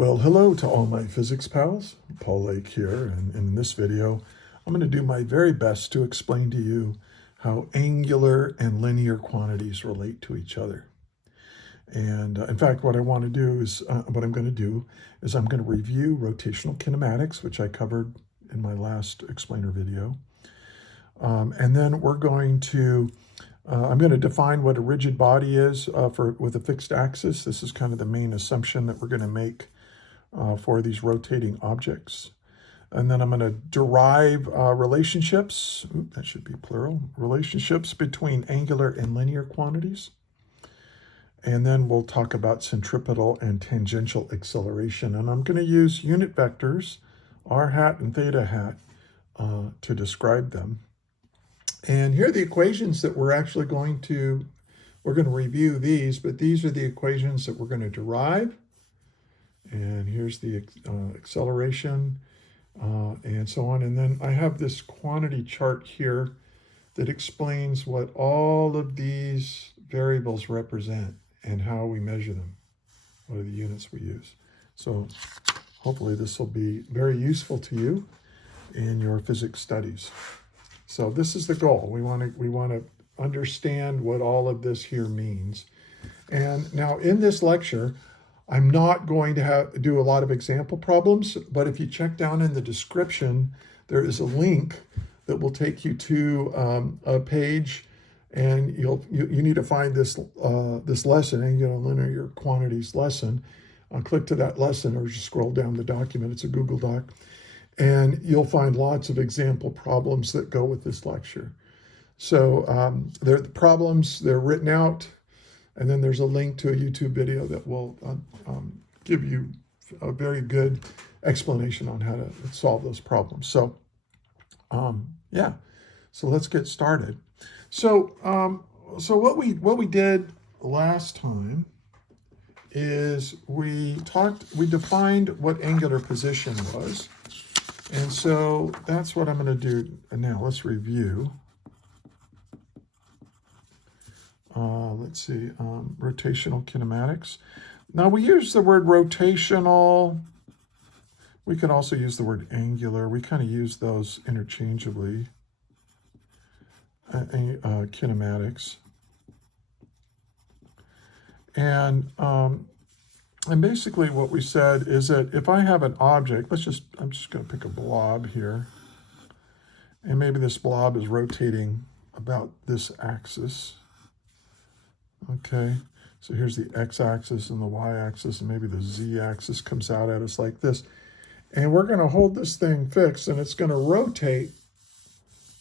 Well, hello to all my physics pals. Paul Lake here, and in this video, I'm going to do my very best to explain to you how angular and linear quantities relate to each other. And in fact, what I'm going to do is I'm going to review rotational kinematics, which I covered in my last explainer video. And then I'm going to define what a rigid body is with a fixed axis. This is kind of the main assumption that we're going to make for these rotating objects. And then I'm going to derive relationships, that should be plural, relationships between angular and linear quantities. And then we'll talk about centripetal and tangential acceleration. And I'm going to use unit vectors, r hat and theta hat, to describe them. And here are the equations that we're going to review these, but these are the equations that we're going to derive. And here's the acceleration and so on. And then I have this quantity chart here that explains what all of these variables represent and how we measure them. What are the units we use? So hopefully this will be very useful to you in your physics studies. So this is the goal. We want to understand what all of this here means. And now in this lecture, I'm not going to do a lot of example problems, but if you check down in the description, there is a link that will take you to a page, and you need to find this lesson, angular and linear quantities lesson. Click to that lesson or just scroll down the document. It's a Google Doc. And you'll find lots of example problems that go with this lecture. So the problems, they're written out, and then there's a link to a YouTube video that will give you a very good explanation on how to solve those problems. So yeah, so let's get started. So what we did last time is we defined what angular position was. And so that's what I'm going to do now. Let's review. Let's see, rotational kinematics. Now we use the word rotational. We can also use the word angular. We kind of use those interchangeably. Kinematics. And basically what we said is that if I have an object, I'm just going to pick a blob here. And maybe this blob is rotating about this axis. Okay, so here's the x-axis and the y-axis, and maybe the z-axis comes out at us like this. And we're going to hold this thing fixed, and it's going to rotate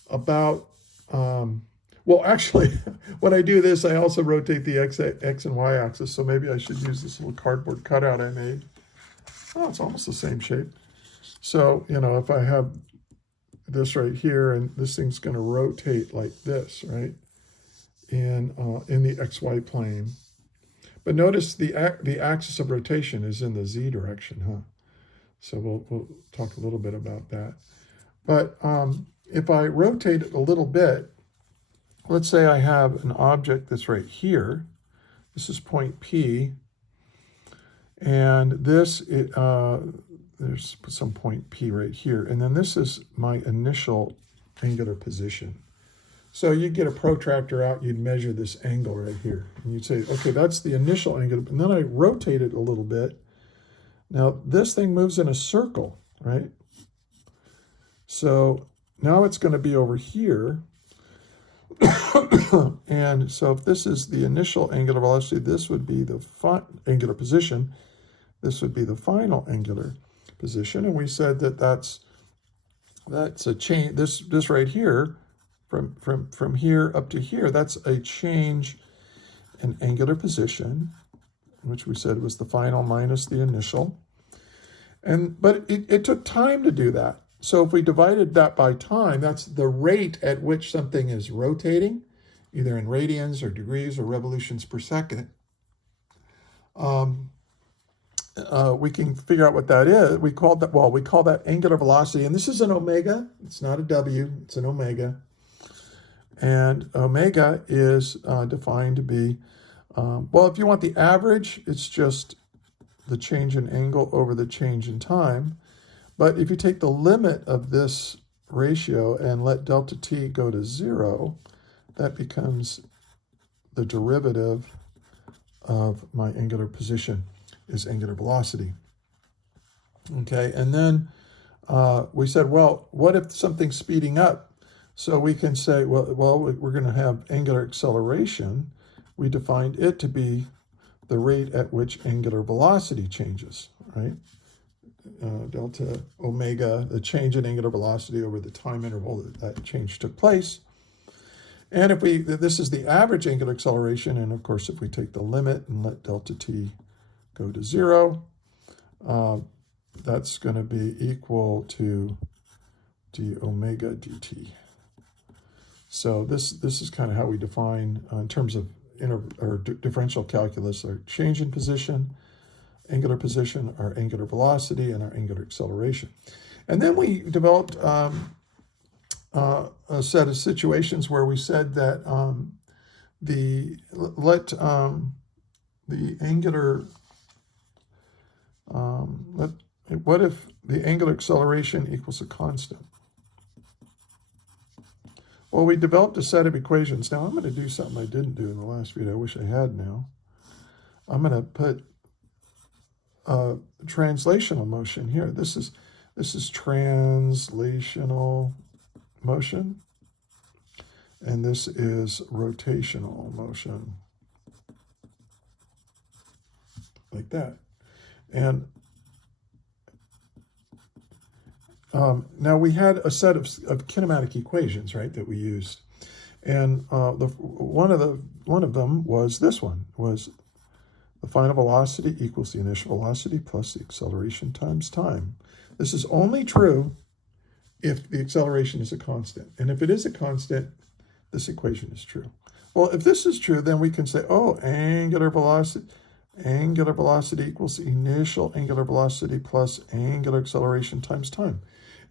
about, well, actually, when I do this, I also rotate the x and y-axis, so maybe I should use this little cardboard cutout I made. Oh, it's almost the same shape. So, if I have this right here, and this thing's going to rotate like this, right? In the xy plane. But notice the axis of rotation is in the z direction, huh? So we'll talk a little bit about that. But if I rotate it a little bit, let's say I have an object that's right here. This is point P, and there's some point P right here, and then this is my initial angular position. So you'd get a protractor out, you'd measure this angle right here. And you'd say, okay, that's the initial angle. And then I rotate it a little bit. Now this thing moves in a circle, right? So now it's going to be over here. And so if this is the initial angular velocity, this would be the angular position. This would be the final angular position. And we said that that's a change. This right here, from here up to here, that's a change in angular position, which we said was the final minus the initial. But it took time to do that. So if we divided that by time, that's the rate at which something is rotating, either in radians or degrees or revolutions per second. We can figure out what that is. We call that angular velocity, and this is an omega. It's not a W, it's an omega. And omega is defined to be, well, if you want the average, it's just the change in angle over the change in time. But if you take the limit of this ratio and let delta t go to 0, that becomes the derivative of my angular position is angular velocity. Okay, and then we said, well, what if something's speeding up? So we can say, well, we're going to have angular acceleration. We defined it to be the rate at which angular velocity changes, right? Delta omega, the change in angular velocity over the time interval that change took place. And if this is the average angular acceleration, and of course, if we take the limit and let delta t go to 0, that's going to be equal to d omega dt. So this is kind of how we define, in terms of differential calculus, our change in position, angular position, our angular velocity, and our angular acceleration. And then we developed a set of situations where we said that what if the angular acceleration equals a constant? Well, we developed a set of equations. Now I'm going to do something I didn't do in the last video. I wish I had now. I'm going to put translational motion here. This is translational motion, and this is rotational motion, like that. And now we had a set of kinematic equations, right, that we used, and one of them was this one, was the final velocity equals the initial velocity plus the acceleration times time. This is only true if the acceleration is a constant. And if it is a constant, this equation is true. Well, if this is true, then we can say, oh, angular velocity equals the initial angular velocity plus angular acceleration times time.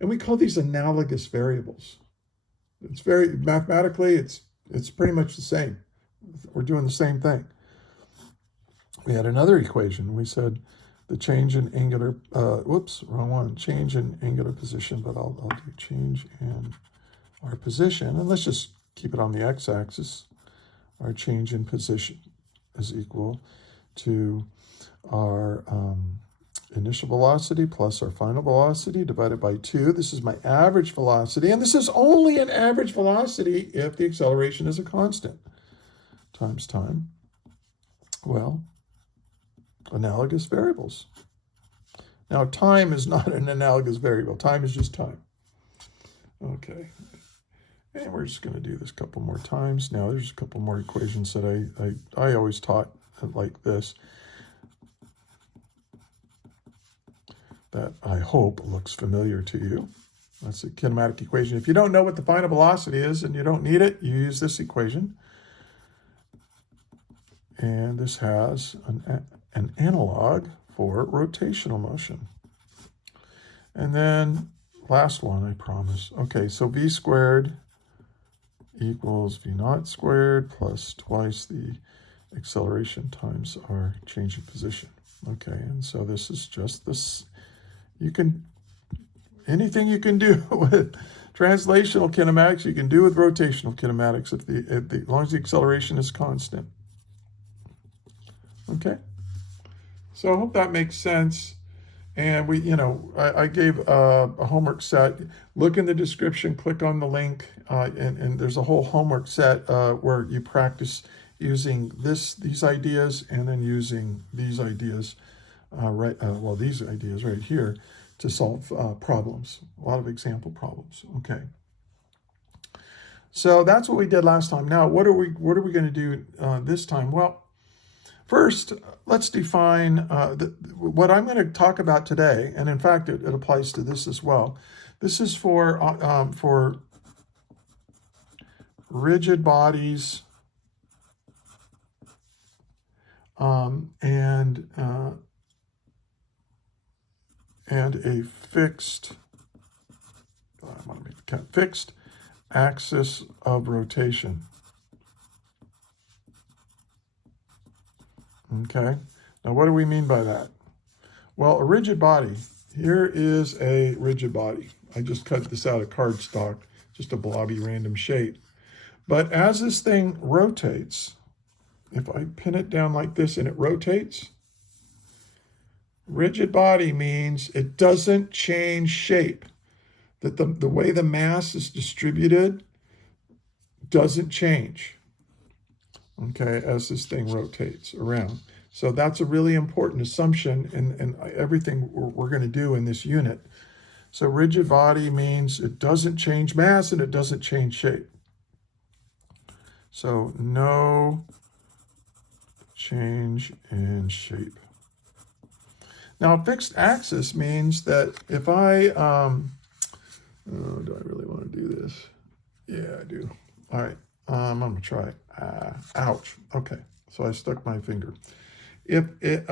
And we call these analogous variables. It's very, mathematically, it's pretty much the same. We're doing the same thing. We had another equation. We said the change in angular, change in angular position, but I'll do change in our position. And let's just keep it on the x-axis. Our change in position is equal to our initial velocity plus our final velocity divided by 2. This is my average velocity, and this is only an average velocity if the acceleration is a constant, times time. Well, analogous variables. Now, time is not an analogous variable. Time is just time. Okay. And we're just going to do this a couple more times. Now, there's a couple more equations that I always taught like this, that I hope looks familiar to you. That's a kinematic equation. If you don't know what the final velocity is and you don't need it, you use this equation. And this has an analog for rotational motion. And then last one, I promise. Okay, so v squared equals v naught squared plus twice the acceleration times our change in position. Okay, and so this is just this. Anything you can do with translational kinematics, you can do with rotational kinematics as long as the acceleration is constant. Okay, so I hope that makes sense. And I gave a homework set. Look in the description, click on the link, and there's a whole homework set where you practice using these ideas and then using these ideas, these ideas right here to solve problems, a lot of example problems. Okay. So that's what we did last time. Now, what are we going to do this time? Well, first, let's define what I'm going to talk about today, and in fact, it applies to this as well. This is for rigid bodies and a fixed axis of rotation. Okay, now what do we mean by that? Well, a rigid body, here is a rigid body. I just cut this out of cardstock, just a blobby random shape. But as this thing rotates, if I pin it down like this and it rotates, rigid body means it doesn't change shape. That the way the mass is distributed doesn't change, okay, as this thing rotates around. So that's a really important assumption in everything we're going to do in this unit. So rigid body means it doesn't change mass and it doesn't change shape. So no change in shape. Now, a fixed axis means that if I, oh, do I really want to do this? Yeah, I do. All right, I'm going to try. Ouch. Okay, so I stuck my finger. If it,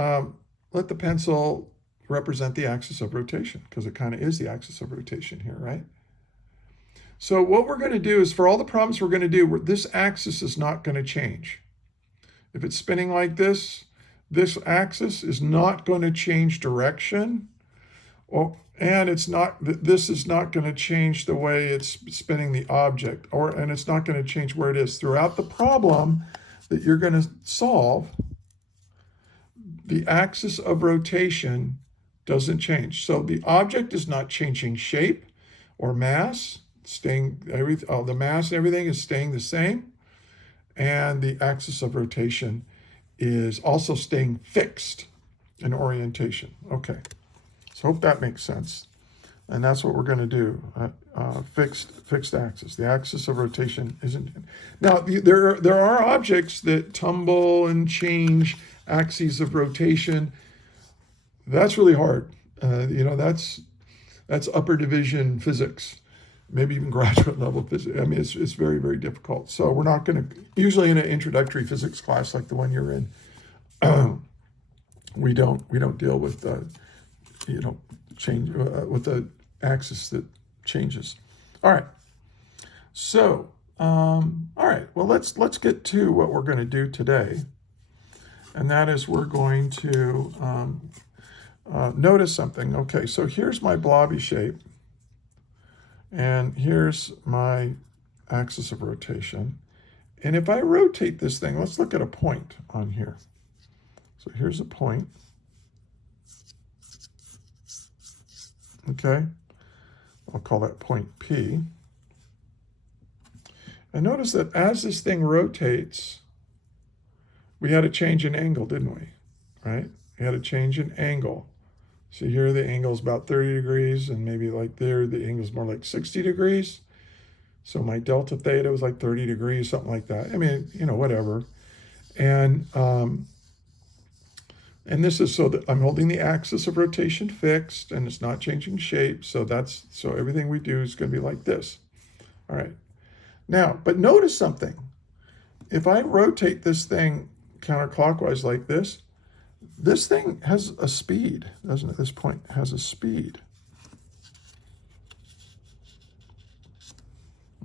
let the pencil represent the axis of rotation, because it kind of is the axis of rotation here, right? So what we're going to do is, for all the problems we're going to do, this axis is not going to change. If it's spinning like this axis is not going to change direction, and it's not. This is not going to change the way it's spinning the object, and it's not going to change where it is. Throughout the problem that you're going to solve, the axis of rotation doesn't change. So the object is not changing shape or mass, the mass and everything is staying the same, and the axis of rotation is also staying fixed in orientation. Okay, so hope that makes sense. And that's what we're going to do, fixed axis. The axis of rotation isn't. Now, there are objects that tumble and change axes of rotation. That's really hard. That's upper division physics, maybe even graduate level physics. I mean, it's very, very difficult. So we're not going to, usually in an introductory physics class like the one you're in, we don't deal with change with the axis that changes. All right. So all right. Well, let's get to what we're going to do today, and that is we're going to notice something. Okay. So here's my blobby shape, and here's my axis of rotation. And if I rotate this thing, let's look at a point on here. So here's a point. Okay, I'll call that point P. And notice that as this thing rotates, we had a change in angle, didn't we? Right? We had a change in angle. So here the angle is about 30 degrees, and maybe like there, the angle is more like 60 degrees. So my delta theta was like 30 degrees, something like that. I mean, whatever. And this is so that I'm holding the axis of rotation fixed, and it's not changing shape. So everything we do is going to be like this. All right. Now, but notice something. If I rotate this thing counterclockwise like this thing has a speed, doesn't it? This point has a speed.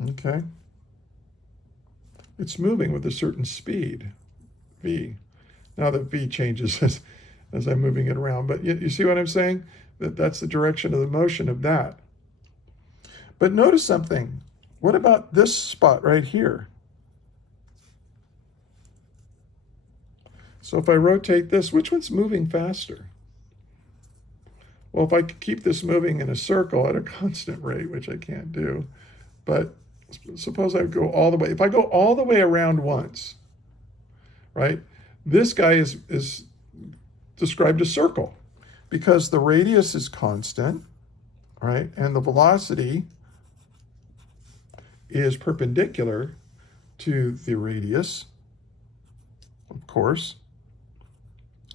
Okay. It's moving with a certain speed, v. Now the v changes as I'm moving it around, but you see what I'm saying? That's the direction of the motion of that. But notice something. What about this spot right here? So if I rotate this, which one's moving faster? Well, if I could keep this moving in a circle at a constant rate, which I can't do, but suppose I go all the way. If I go all the way around once, right? This guy is described as circle because the radius is constant, right? And the velocity is perpendicular to the radius, of course.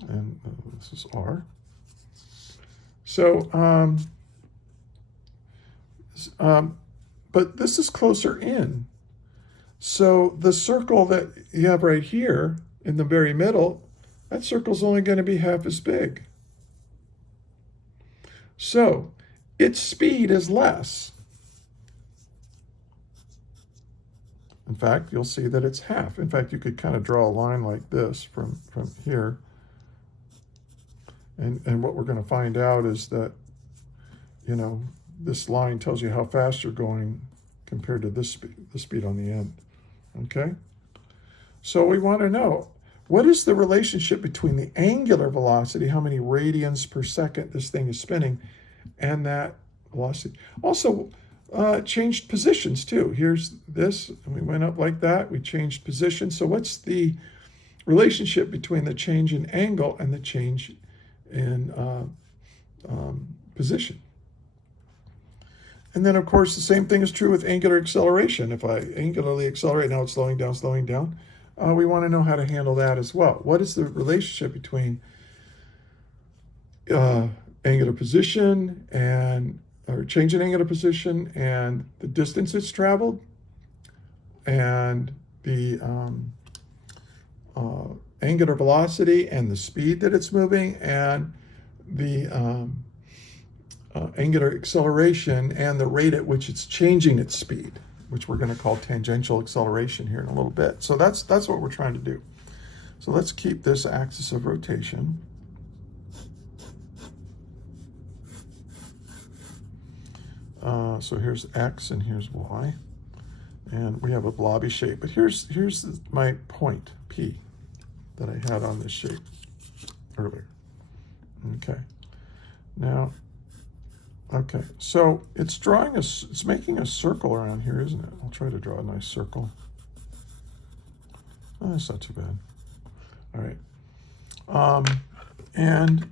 And this is r. So, but this is closer in. So the circle that you have right here in the very middle, that circle's only going to be half as big. So its speed is less. In fact, you'll see that it's half. In fact, you could kind of draw a line like this from here. And what we're going to find out is that, you know, this line tells you how fast you're going compared to this speed, the speed on the end. Okay? So we want to know, what is the relationship between the angular velocity, how many radians per second this thing is spinning, and that velocity? Also, changed positions too. Here's this, and we went up like that. We changed position. So what's the relationship between the change in angle and the change in position? And then, of course, the same thing is true with angular acceleration. If I angularly accelerate, now it's slowing down, slowing down. We want to know how to handle that as well. What is the relationship between angular position or change in angular position and the distance it's traveled, and the angular velocity and the speed that it's moving, and the angular acceleration and the rate at which it's changing its speed, which we're going to call tangential acceleration here in a little bit. So that's what we're trying to do. So let's keep this axis of rotation. So here's X and here's Y. And we have a blobby shape. But here's my point, P, that I had on this shape earlier. Okay. Now, okay, so it's making a circle around here, isn't it? I'll try to draw a nice circle. Oh, that's not too bad. All right. And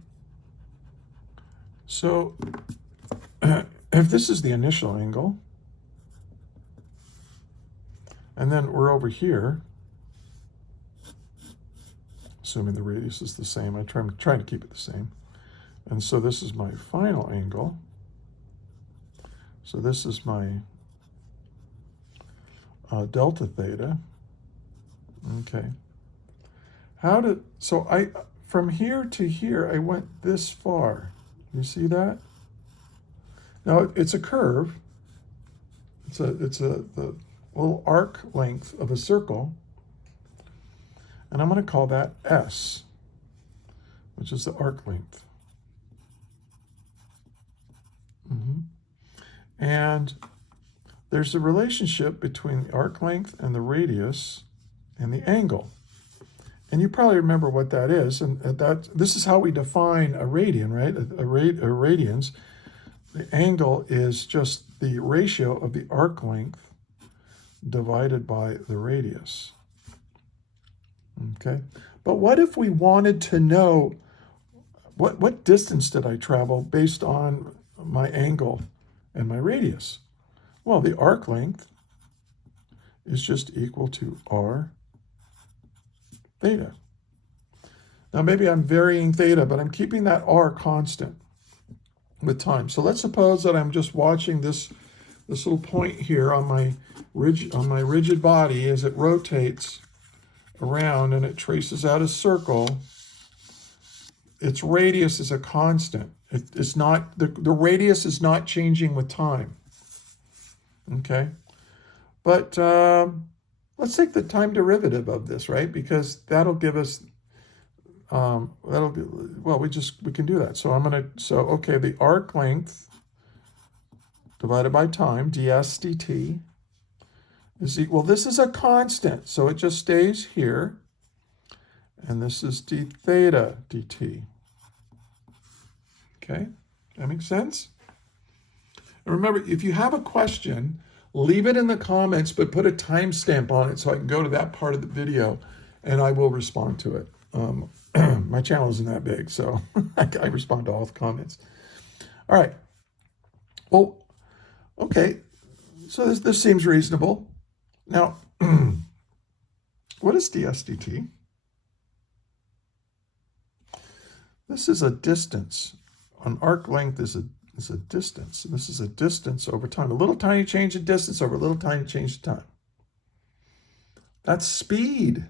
so if this is the initial angle, and then we're over here, assuming the radius is the same, I'm trying to keep it the same. And so this is my final angle. So this is my delta theta. Okay. So from here to here, I went this far. You see that? Now it's a curve. It's the little arc length of a circle. And I'm going to call that S, which is the arc length. And there's a relationship between the arc length and the radius and the angle. And you probably remember what that is. And this is how we define a radian, right? A radians. The angle is just the ratio of the arc length divided by the radius. Okay? But what if we wanted to know what distance did I travel based on my angle and my radius? Well, the arc length is just equal to r theta. Now maybe I'm varying theta, but I'm keeping that r constant with time. So let's suppose that I'm just watching this little point here on my rigid body as it rotates around and it traces out a circle. Its radius is a constant. It's not the radius is not changing with time. Okay, but let's take the time derivative of this, right? Because that'll give us we can do that. So okay, the arc length divided by time, ds dt, is equal. This is a constant, so it just stays here. And this is d theta dt. Okay, that makes sense? And remember, if you have a question, leave it in the comments, but put a timestamp on it so I can go to that part of the video and I will respond to it. My channel isn't that big, so I respond to all the comments. All right. Well, okay. So this seems reasonable. Now, what is ds dt? This is a distance. An arc length is a distance. This is a distance over time. A little tiny change in distance over a little tiny change in time. That's speed,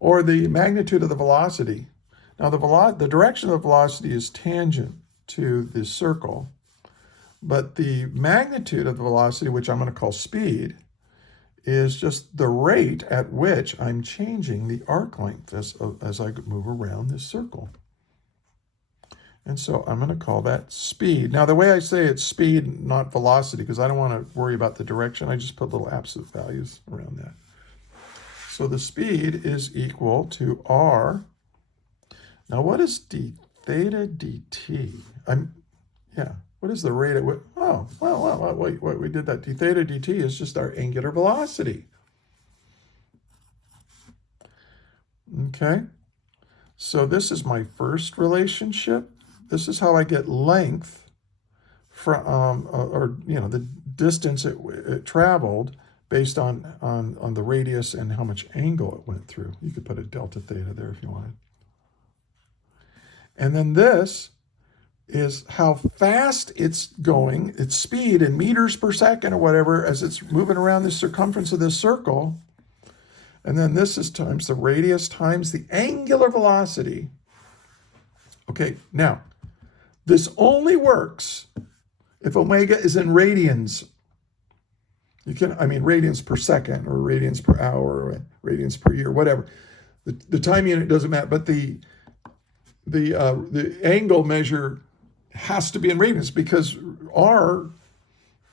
or the magnitude of the velocity. Now the direction of the velocity is tangent to the circle, but the magnitude of the velocity, which I'm going to call speed, is just the rate at which I'm changing the arc length as I move around this circle. And so I'm going to call that speed. Now, the way I say it's speed, not velocity, because I don't want to worry about the direction. I just put little absolute values around that. So the speed is equal to r. Now, what is d theta dt? What is the rate at which? Oh, well, wait, we did that. D theta dt is just our angular velocity. Okay, so this is my first relationship. This is how I get length from, the distance it traveled based on the radius and how much angle it went through. You could put a delta theta there if you wanted. And then this is how fast it's going, its speed in meters per second or whatever, as it's moving around the circumference of this circle. And then this is times the radius times the angular velocity. Okay, now, this only works if omega is in radians. Radians per second or radians per hour or radians per year, whatever. The time unit doesn't matter, but the angle measure has to be in radians because r,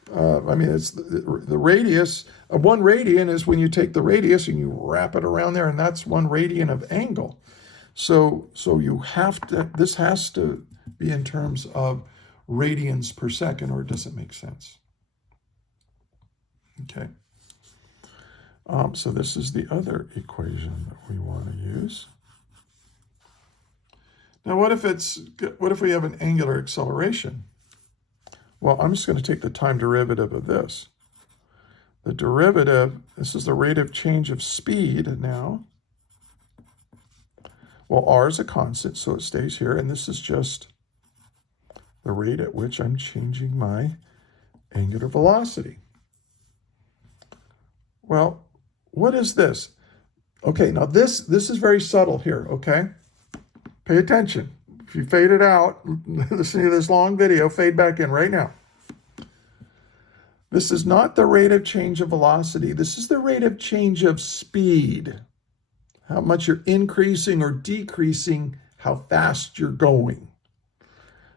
it's the radius. One radian is when you take the radius and you wrap it around there, and that's 1 radian of angle. So you have to, this has to be in terms of radians per second, or it doesn't make sense. Okay. So this is the other equation that we want to use. Now, what if we have an angular acceleration? Well, I'm just going to take the time derivative of this. The derivative, this is the rate of change of speed now. Well, r is a constant, so it stays here, and this is just the rate at which I'm changing my angular velocity. Well, what is this? Okay, now this is very subtle here, okay? Pay attention. If you fade it out, listen to this long video, fade back in right now. This is not the rate of change of velocity. This is the rate of change of speed. How much you're increasing or decreasing, how fast you're going.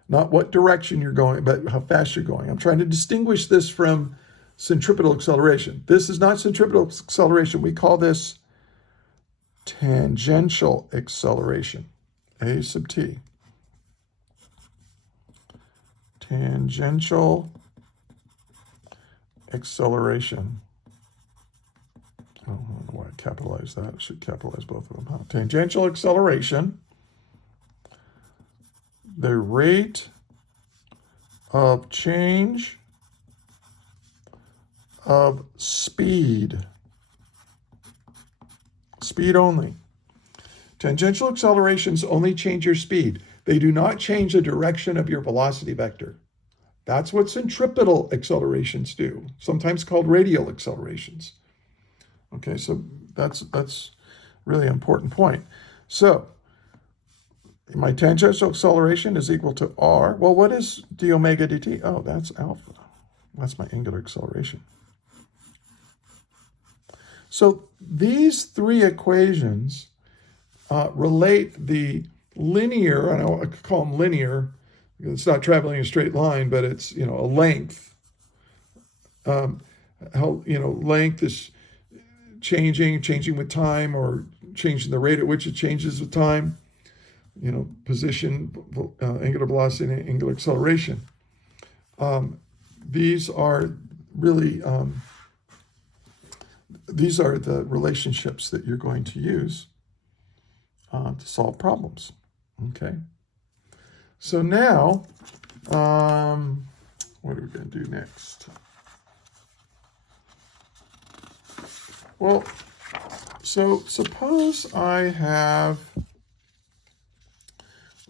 Not what direction you're going, but how fast you're going. I'm trying to distinguish this from centripetal acceleration. This is not centripetal acceleration. We call this tangential acceleration. A sub t. Tangential acceleration. I don't know why I capitalized that. I should capitalize both of them. Huh? Tangential acceleration. The rate of change of speed. Speed only. Tangential accelerations only change your speed. They do not change the direction of your velocity vector. That's what centripetal accelerations do, sometimes called radial accelerations. Okay, so that's really important point. So my tangential acceleration is equal to r. Well, what is d omega dt? Oh, that's alpha. That's my angular acceleration. So these three equations relate the linear, I could call them linear, it's not traveling in a straight line, but it's, a length. Length is changing with time, or changing the rate at which it changes with time. Position, angular velocity, and angular acceleration. These are really, these are the relationships that you're going to use to solve problems. Okay. So now, what are we going to do next? Well, so suppose I have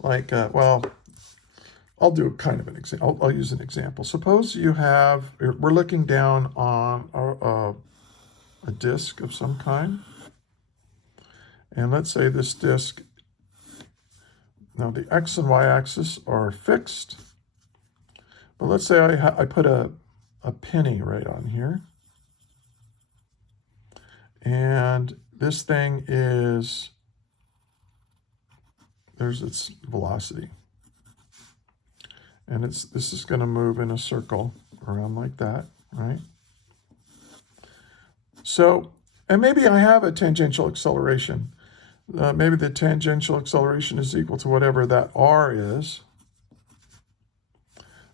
I'll do kind of an example. I'll use an example. Suppose we're looking down on a disk of some kind. And let's say this disk, now the x and y axis are fixed. But let's say I put a penny right on here. And this thing there's its velocity. And this is going to move in a circle around like that, right? So, and maybe I have a tangential acceleration. Maybe the tangential acceleration is equal to whatever that r is,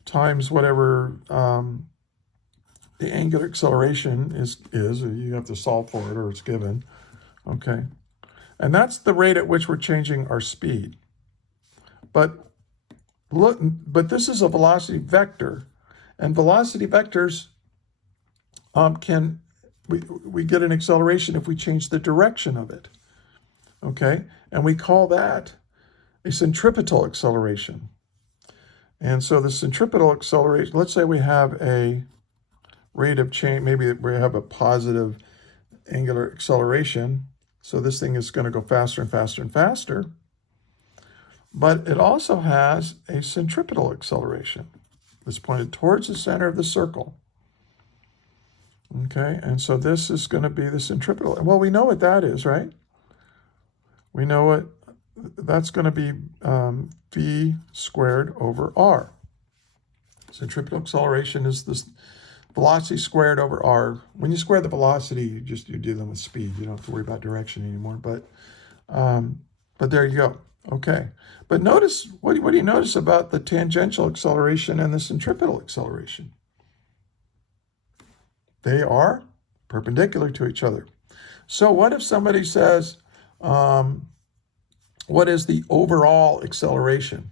times whatever the angular acceleration is. You have to solve for it, or it's given. Okay. And that's the rate at which we're changing our speed. But look, this is a velocity vector, and velocity vectors we get an acceleration if we change the direction of it. Okay, and we call that a centripetal acceleration. And so the centripetal acceleration, let's say we have a rate of change, maybe we have a positive angular acceleration. So this thing is going to go faster and faster and faster. But it also has a centripetal acceleration that's pointed towards the center of the circle. Okay, and so this is going to be the centripetal. Well, we know what that is, right? We know what that's going to be v squared over r. Centripetal acceleration is this velocity squared over r. When you square the velocity, you're dealing with speed. You don't have to worry about direction anymore. But there you go. Okay. But notice, what do you notice about the tangential acceleration and the centripetal acceleration? They are perpendicular to each other. So what if somebody says, what is the overall acceleration?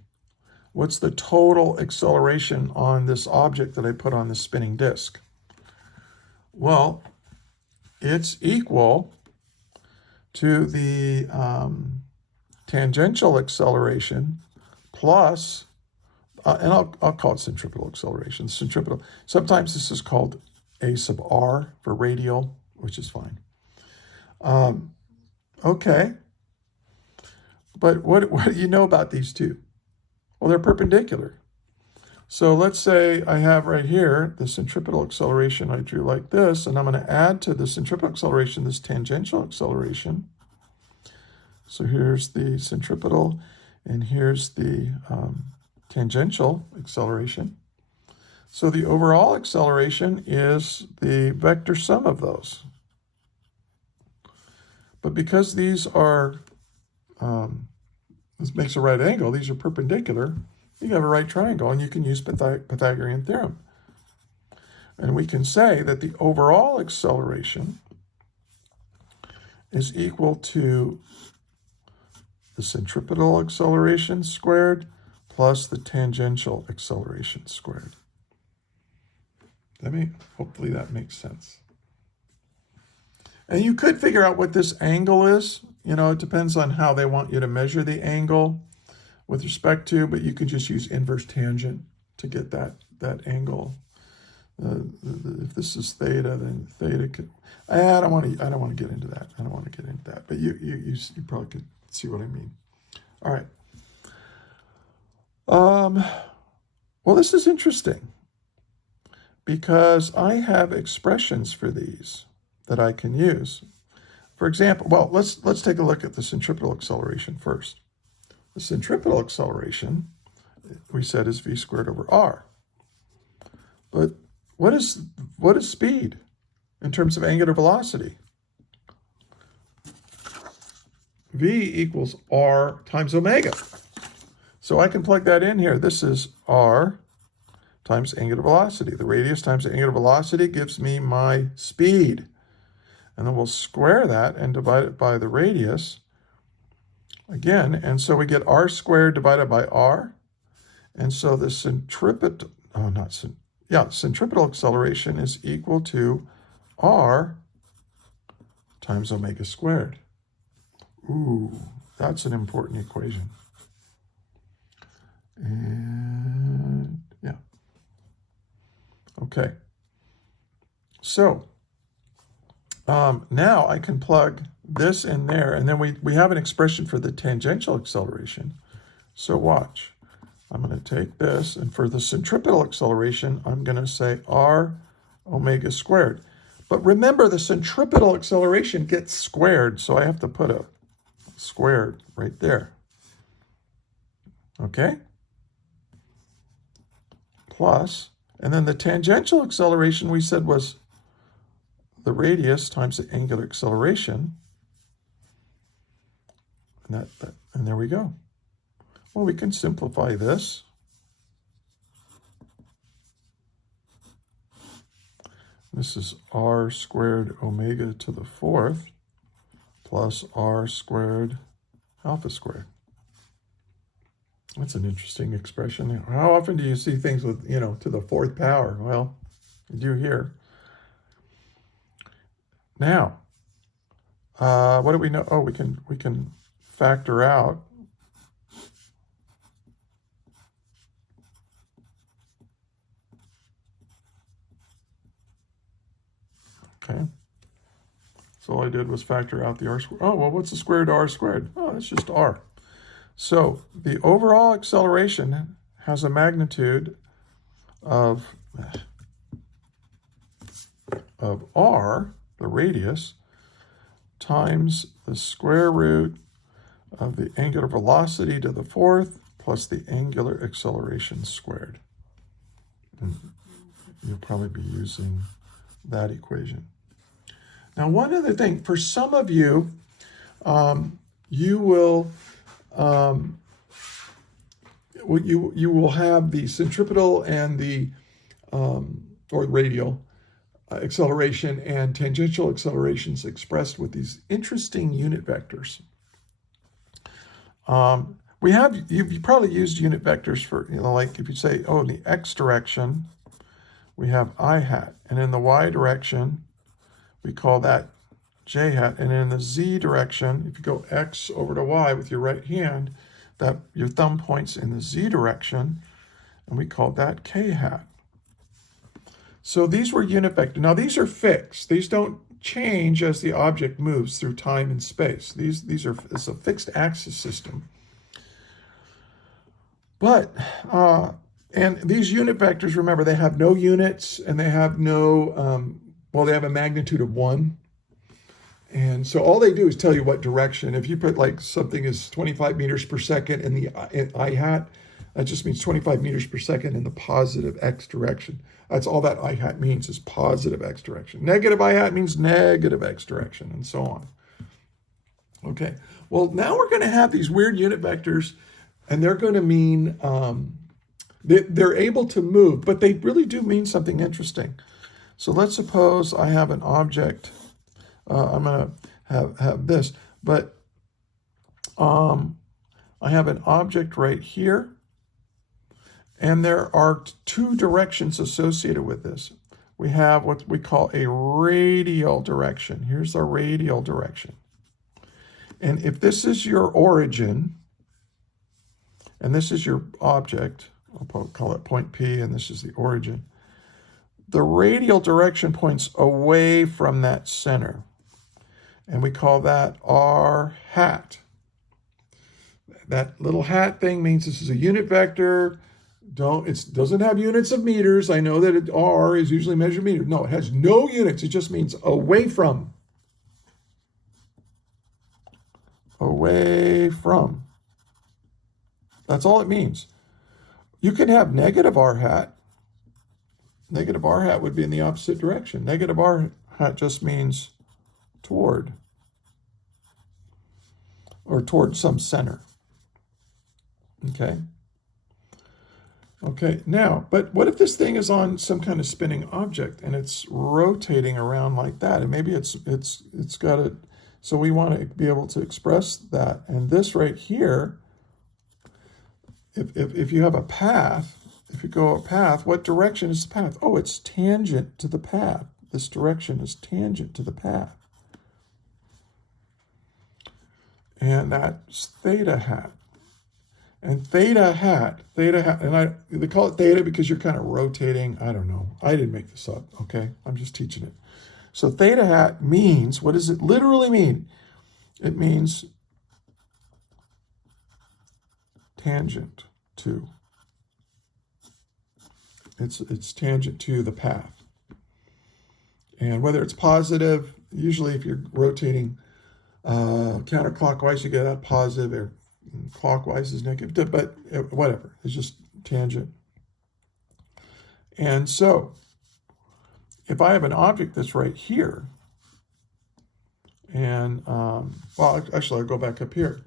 What's the total acceleration on this object that I put on the spinning disk? Well, it's equal to the tangential acceleration plus, and I'll call it centripetal acceleration. Centripetal. Sometimes this is called a sub r for radial, which is fine. Okay. But what do you know about these two? Well, they're perpendicular. So let's say I have right here the centripetal acceleration I drew like this, and I'm going to add to the centripetal acceleration this tangential acceleration. So here's the centripetal, and here's the tangential acceleration. So the overall acceleration is the vector sum of those. But because these are, this makes a right angle, these are perpendicular, you have a right triangle, and you can use Pythagorean theorem. And we can say that the overall acceleration is equal to the centripetal acceleration squared plus the tangential acceleration squared. Hopefully that makes sense. And you could figure out what this angle is. You know, it depends on how they want you to measure the angle with respect to, but you can just use inverse tangent to get that angle. If this is theta, then theta could. I don't want to get into that. I don't want to get into that. But you probably could see what I mean. All right. Well, this is interesting because I have expressions for these that I can use. For example, well, let's take a look at the centripetal acceleration first. The centripetal acceleration, we said, is v squared over r. But what is speed in terms of angular velocity? V equals r times omega. So I can plug that in here. This is r times angular velocity. The radius times the angular velocity gives me my speed. And then we'll square that and divide it by the radius again. And so we get r squared divided by r. And so the centripetal acceleration is equal to r times omega squared. Ooh, that's an important equation. And yeah. Okay. So now I can plug this in there, and then we have an expression for the tangential acceleration. So watch. I'm going to take this, and for the centripetal acceleration, I'm going to say r omega squared. But remember, the centripetal acceleration gets squared, so I have to put a squared right there. Okay? plus, and then the tangential acceleration we said was the radius times the angular acceleration. And there we go. Well, we can simplify this. This is r squared omega to the fourth plus r squared alpha squared. That's an interesting expression. How often do you see things with, to the fourth power? Well, you do here. Now, what do we know? Oh, we can factor out okay. So all I did was factor out the r squared. Oh, well, what's the square root of r squared? Oh, it's just r. So the overall acceleration has a magnitude of r, the radius, times the square root of the angular velocity to the fourth plus the angular acceleration squared. And you'll probably be using that equation. Now, one other thing, for some of you, you will have the centripetal and the or radial acceleration and tangential accelerations expressed with these interesting unit vectors. You've probably used unit vectors for, like if you say, oh, in the x direction, we have I hat, and in the y direction, we call that j hat, and in the z direction, if you go x over to y with your right hand, that your thumb points in the z direction, and we call that k hat. So these were unit vectors. Now these are fixed. These don't change as the object moves through time and space. It's a fixed axis system. But and these unit vectors, remember, they have no units and they have no they have a magnitude of 1. And so all they do is tell you what direction. If you put like something is 25 meters per second in the I hat, that just means 25 meters per second in the positive x direction. That's all that I hat means, is positive x direction. Negative I hat means negative x direction, and so on. Okay, well, now we're going to have these weird unit vectors, and they're going to mean they're able to move, but they really do mean something interesting. So let's suppose I have an object. I'm going to have this, but I have an object right here, and there are two directions associated with this. We have what we call a radial direction. Here's the radial direction. And if this is your origin, and this is your object, I'll call it point P, and this is the origin, the radial direction points away from that center. And we call that r hat. That little hat thing means this is a unit vector. It doesn't have units of meters. I know that r is usually measured in meters. No, it has no units. It just means away from. Away from. That's all it means. You can have negative r hat. Negative r hat would be in the opposite direction. Negative r hat just means toward, or toward some center. Okay. Okay, now, but what if this thing is on some kind of spinning object and it's rotating around like that? And maybe it's got a, so we want to be able to express that. And this right here, if you have a path, if you go a path, what direction is the path? Oh, it's tangent to the path. This direction is tangent to the path. And that's theta hat. And theta hat, and they call it theta because you're kind of rotating. I don't know. I didn't make this up, okay? I'm just teaching it. So theta hat means, what does it literally mean? It means tangent to. It's tangent to the path. And whether it's positive, usually if you're rotating counterclockwise, you get that positive, or clockwise is negative, but whatever, it's just tangent. And so if I have an object that's right here, and, well, actually, I'll go back up here.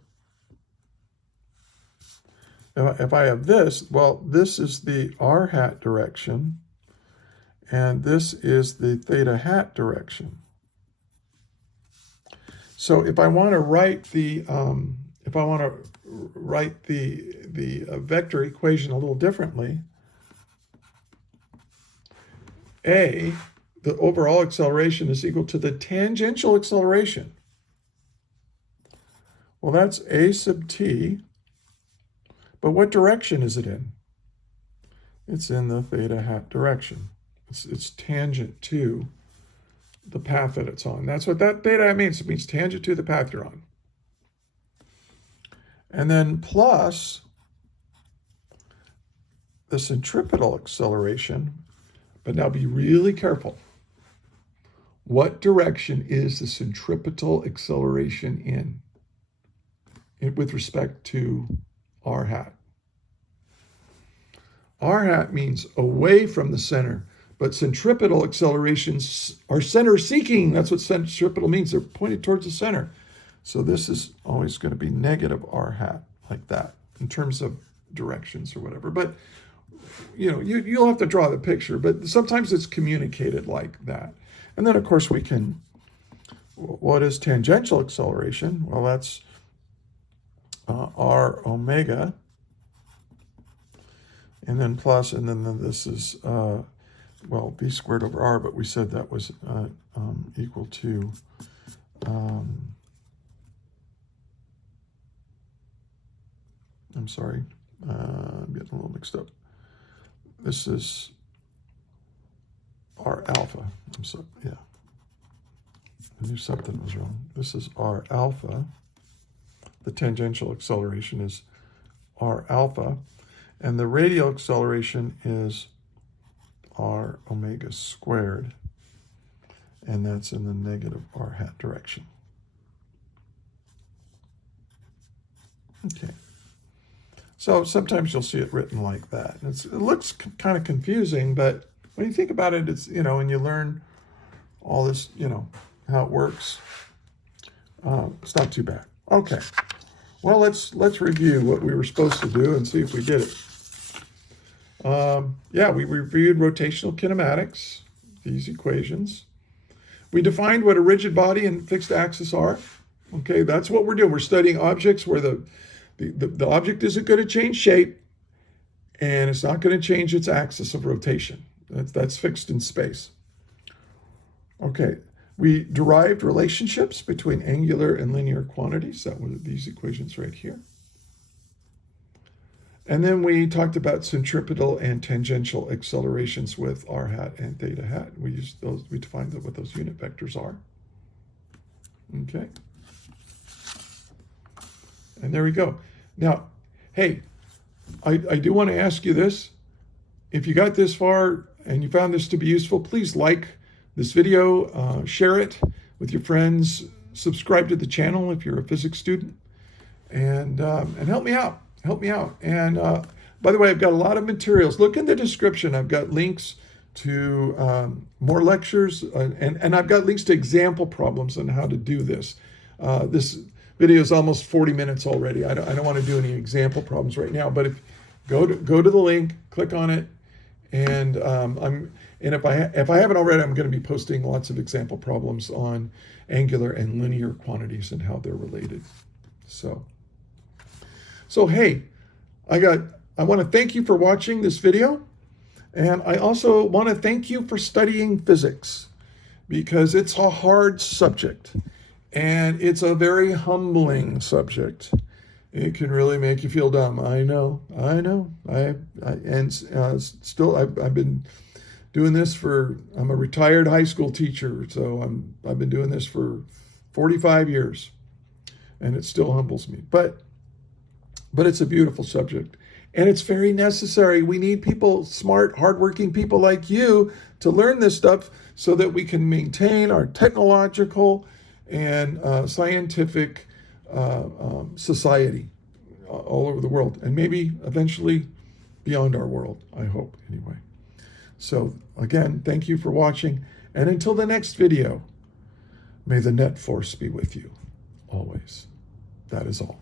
If I have this, well, this is the r hat direction, and this is the theta hat direction. So if I want to write the vector equation a little differently, a, the overall acceleration is equal to the tangential acceleration. Well, that's a sub t, but what direction is it in? It's in the theta hat direction. It's tangent to the path that it's on. That's what that theta means. It means tangent to the path you're on. And then plus the centripetal acceleration, but now be really careful. What direction is the centripetal acceleration in with respect to r hat? R hat means away from the center, but centripetal accelerations are center-seeking. That's what centripetal means. They're pointed towards the center. So this is always going to be negative r hat, like that, in terms of directions or whatever. But you'll have to draw the picture, but sometimes it's communicated like that. And then, of course, we can, what is tangential acceleration? Well, that's r omega, and then plus, and then this is, well, b squared over r, but we said that was equal to, I'm sorry, I'm getting a little mixed up. This is r alpha. I'm sorry, yeah. I knew something was wrong. This is r alpha. The tangential acceleration is r alpha, and the radial acceleration is r omega squared, and that's in the negative r hat direction. Okay. So sometimes you'll see it written like that. And it looks kind of confusing, but when you think about it, it's, and you learn all this, how it works, it's not too bad. Okay. Well, let's review what we were supposed to do and see if we did it. Yeah, we reviewed rotational kinematics, these equations. We defined what a rigid body and fixed axis are. Okay, that's what we're doing. We're studying objects where the object isn't going to change shape, and it's not going to change its axis of rotation. That's fixed in space. Okay, we derived relationships between angular and linear quantities. That were these equations right here. And then we talked about centripetal and tangential accelerations with r hat and theta hat. We used those. We defined what those unit vectors are. Okay. And there we go. Now, hey, I do want to ask you this. If you got this far and you found this to be useful, please like this video, share it with your friends, subscribe to the channel if you're a physics student, and help me out. Help me out. And by the way, I've got a lot of materials. Look in the description. I've got links to more lectures, and I've got links to example problems on how to do this. This video is almost 40 minutes already. I don't want to do any example problems right now, but go to the link, click on it, and if I haven't already, I'm going to be posting lots of example problems on angular and linear quantities and how they're related. So hey, I want to thank you for watching this video, and I also want to thank you for studying physics, because it's a hard subject. And it's a very humbling subject. It can really make you feel dumb. I know. Still, I've been doing this I'm a retired high school teacher, so I've been doing this for 45 years, and it still humbles me. But it's a beautiful subject, and it's very necessary. We need people, smart, hardworking people like you, to learn this stuff so that we can maintain our technological and scientific society all over the world, and maybe eventually beyond our world, I hope, anyway. So again, thank you for watching. And until the next video, may the net force be with you always. That is all.